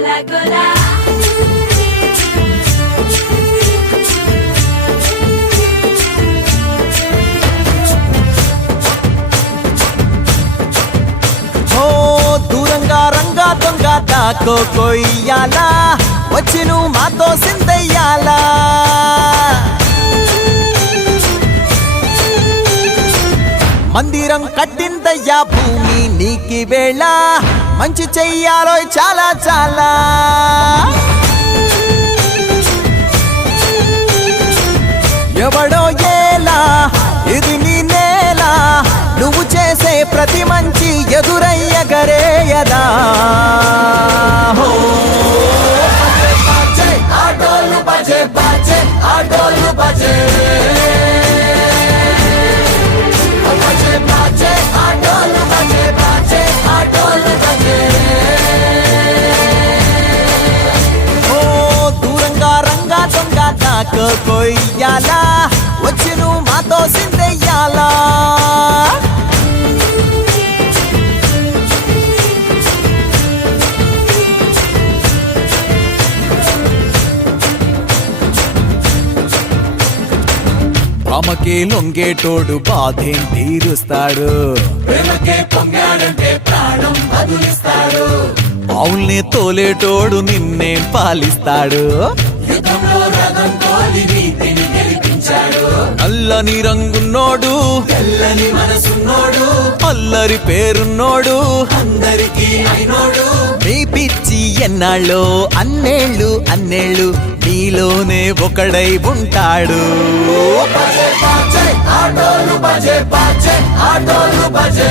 గోలా గోలా దూరంగా రంగా దొంగ దాకో కొయ్యాలా వచ్చి నువ్వు మాతో సిందయ్యాలా మందిరం కట్టిందయ్యా భూమి నీకి వేళ మంచి చెయ్యాలో చాలా చాలా ఎవడో ఏలా ఇది నీ నేల నువ్వు చేసే ప్రతి మంచి ఎదురయ్యగరేయదా ఆటోలు బజే బాజే ఆటోలు బజే ఆటోలు బజే బాజే ఆటోలు బజే దూరంగా రంగా దొంగ నాకు కొయ్యాలా వచ్చి నువ్వు మాతో సిందెయ్యాలా ప్రేమకే లొంగేటోడు బాధేం తీరుస్తాడు ప్రేమకే పొంగాడంటే ప్రాణం బదులిస్తాడు పావుల్ని తోలేటోడు నిన్నేం పాలిస్తాడు యుద్ధంలో రథం తోలి నీతిని గెలిపించాడు నల్లని రంగున్నోడు తెల్లని మనసున్నోడు అల్లరి పేరున్నోడు అందరికీ అయినోడు నీ పిచ్చి ఎన్నాళ్ళో అన్నేళ్ళు అన్నేళ్ళు నీలోనే ఒకడై ఉంటాడు ఆటోలు బజే బాజే ఆటోలు బజే